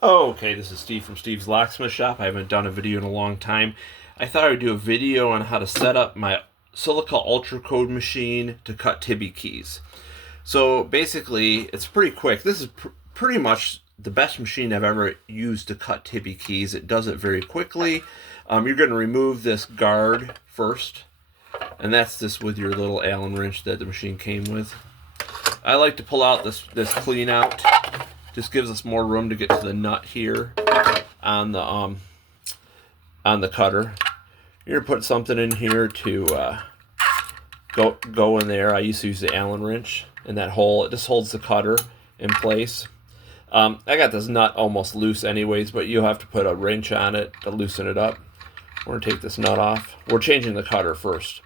Okay, this is Steve from Steve's Locksmith Shop. I haven't done a video in a long time. I thought I would do a video on how to set up my Silica Ultra Code machine to cut Tibbe keys. So basically, it's pretty quick. This is pretty much the best machine I've ever used to cut Tibbe keys. It does it very quickly. You're going to remove this guard first, and that's this with your little Allen wrench that the machine came with. I like to pull out this clean out. Just gives us more room to get to the nut here on the cutter. You're gonna put something in here to go in there. I used to use the Allen wrench in that hole. It just holds the cutter in place. I got this nut almost loose anyways, but you'll have to put a wrench on it to loosen it up. We're gonna take this nut off. We're changing the cutter first.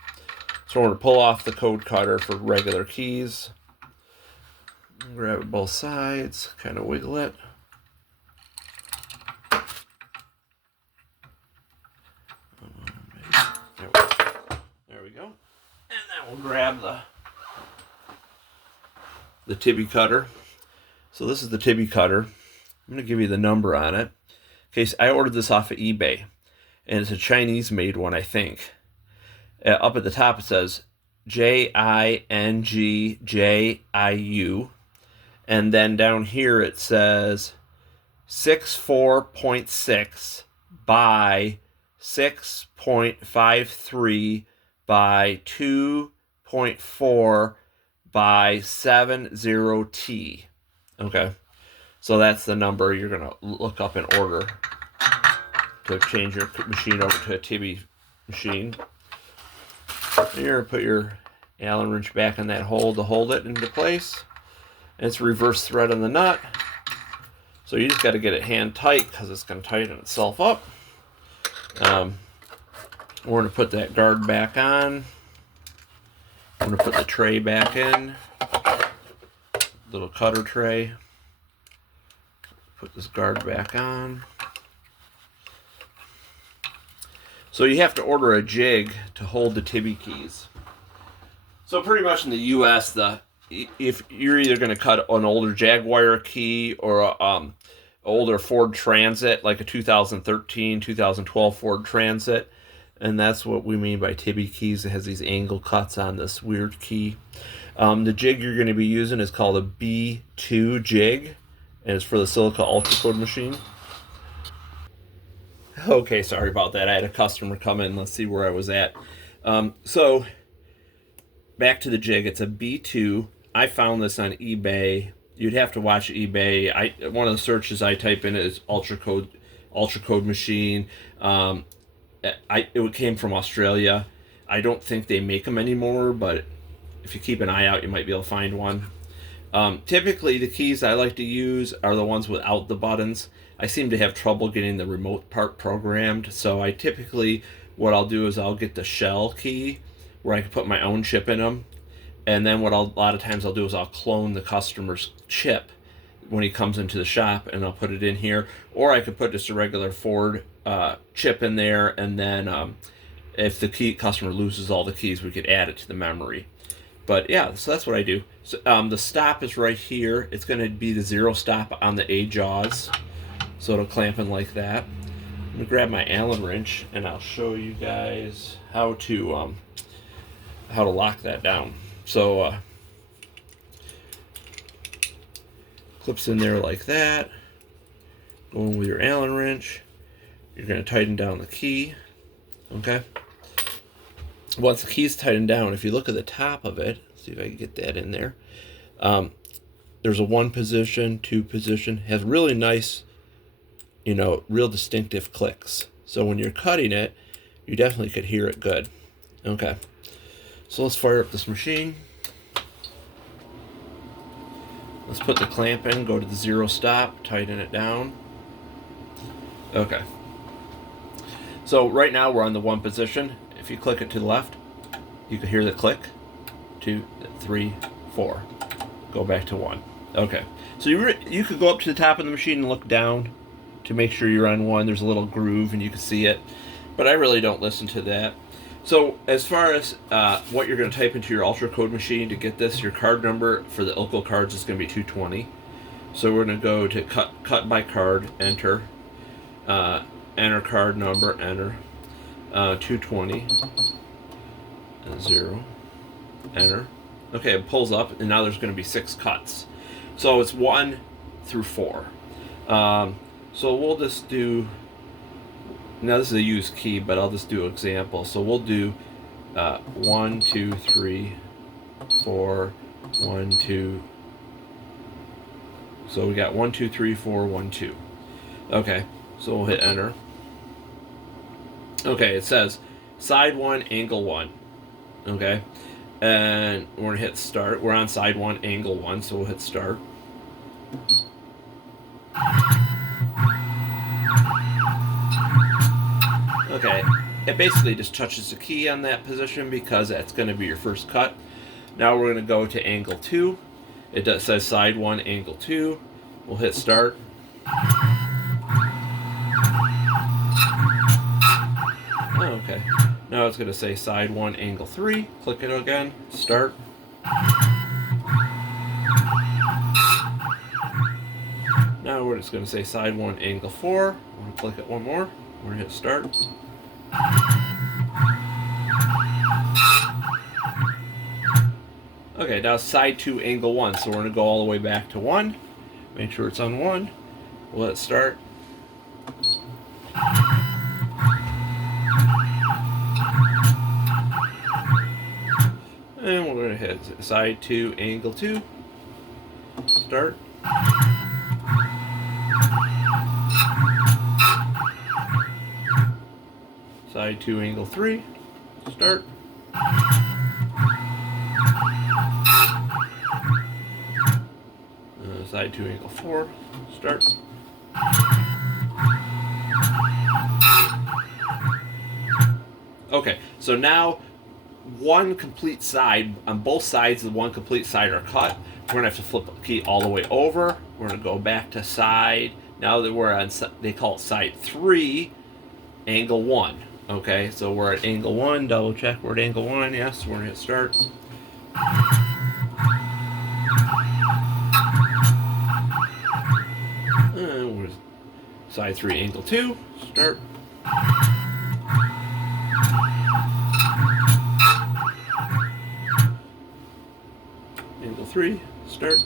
So we're gonna pull off the code cutter for regular keys. Grab it both sides, kind of wiggle it. There we go. And then we'll grab the Tibbe cutter. So this is the Tibbe cutter. I'm going to give you the number on it. Okay, so I ordered this off of eBay, and it's a Chinese-made one, I think. Up at the top it says JINGJIU. And then down here it says 64.6 by 6.53 by 2.4 by 70T. Okay, so that's the number you're going to look up in order to change your machine over to a Tibbe machine. You're going to put your Allen wrench back in that hole to hold it into place. And it's reverse thread on the nut. So you just got to get it hand tight because it's going to tighten itself up. We're going to put that guard back on. I'm going to put the tray back in. Little cutter tray. Put this guard back on. So you have to order a jig to hold the Tibbe keys. So pretty much in the US, if you're either going to cut an older Jaguar key or a older Ford Transit, like a 2013, 2012 Ford Transit, and that's what we mean by Tibbe keys. It has these angle cuts on this weird key. The jig you're going to be using is called a B2 jig, and it's for the Silica Ultra Code machine. Okay, sorry about that. I had a customer come in. Let's see where I was at. So back to the jig. It's a B2. I found this on eBay. You'd have to watch eBay. One of the searches I type in is Ultra Code machine. It came from Australia. I don't think they make them anymore, but if you keep an eye out, you might be able to find one. Typically, the keys I like to use are the ones without the buttons. I seem to have trouble getting the remote part programmed, so what I'll do is I'll get the shell key where I can put my own chip in them. And then a lot of times I'll do is I'll clone the customer's chip when he comes into the shop, and I'll put it in here. Or I could put just a regular Ford chip in there, and then if the customer loses all the keys, we could add it to the memory. But yeah, so that's what I do. So the stop is right here. It's going to be the 0 stop on the A jaws, so it'll clamp in like that. I'm going to grab my Allen wrench, and I'll show you guys how to lock that down. So clips in there like that. Going with your Allen wrench, you're going to tighten down the key. Okay. Once the key's tightened down, if you look at the top of it, see if I can get that in there. There's a 1 position, 2 position. Has really nice, real distinctive clicks. So when you're cutting it, you definitely could hear it good. Okay. So let's fire up this machine. Let's put the clamp in, go to the 0 stop, tighten it down. Okay. So right now we're on the 1 position. If you click it to the left, you can hear the click. 2, 3, 4. Go back to 1. Okay. So you could go up to the top of the machine and look down to make sure you're on 1. There's a little groove and you can see it. But I really don't listen to that. So as far as what you're going to type into your Ultra Code machine to get this, your card number for the Ilco cards is going to be 220. So we're going to go to cut by card, enter, enter card number, enter, 220, 0, enter. Okay, it pulls up, and now there's going to be 6 cuts. So it's 1 through 4. So we'll just do, now this is a use key, but I'll just do an example. So we'll do 1, 2, 3, 4, 1, 2. So we got 1, 2, 3, 4, 1, 2. Okay, so we'll hit enter. Okay, it says side 1, angle 1. Okay, and we're gonna hit start. We're on side 1, angle 1, so we'll hit start. Okay, it basically just touches the key on that position because that's going to be your first cut. Now we're going to go to angle 2. It says side 1, angle 2. We'll hit start. Oh, okay. Now it's going to say side 1, angle 3. Click it again. Start. Now we're just going to say side 1, angle 4. I'm going to click it one more. We're going to hit start. Okay, now side 2, angle 1. So we're going to go all the way back to 1. Make sure it's on 1. We'll hit start. And we're going to hit side 2, angle 2. Start. Side 2, angle 3. Start. Side 2, angle 4. Start. Okay, so now one complete side, on both sides of the one complete side are cut. We're going to have to flip the key all the way over. We're going to go back to side. Now that we're on, they call it side 3, angle 1. Okay, so we're at angle 1. Double check we're at angle 1. Yes, we're going to hit start. And we're side 3, angle 2. Start. Angle 3. Start.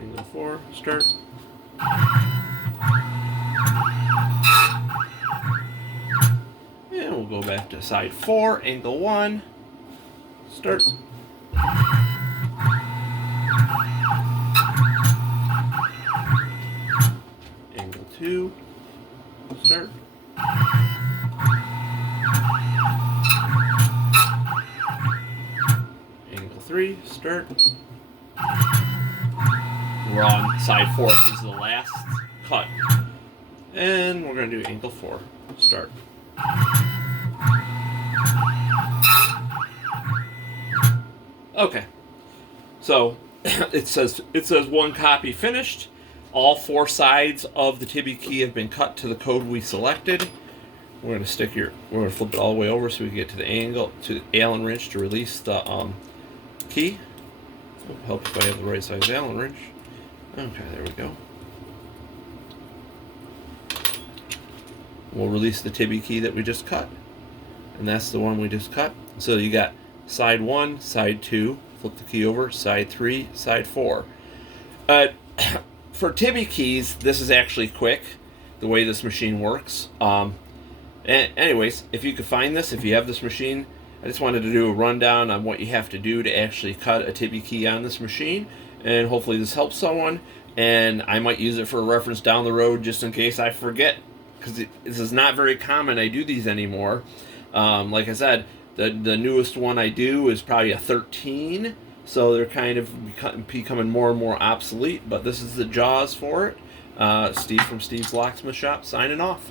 Angle 4. Start. And we'll go back to side 4, angle 1. Start. Angle 2. Start. Angle 3. Start. We're on side 4. This is the last cut. And we're going to do angle 4. Start. Okay. So it says one copy finished. All 4 sides of the Tibbe key have been cut to the code we selected. We're going to flip it all the way over so we can get to the angle, to the Allen wrench to release the key. It'll help if I have the right size Allen wrench. Okay, there we go. We'll release the Tibbe key that we just cut. And that's the one we just cut. So you got side 1, side 2, flip the key over, side 3, side 4. For Tibbe keys, this is actually quick, the way this machine works. Anyways, if you could find this, if you have this machine, I just wanted to do a rundown on what you have to do to actually cut a Tibbe key on this machine. And hopefully this helps someone. And I might use it for a reference down the road just in case I forget. Because this is not very common. I do these anymore. Like I said, the newest one I do is probably a 13. So they're kind of becoming more and more obsolete. But this is the jaws for it. Steve from Steve's Locksmith Shop signing off.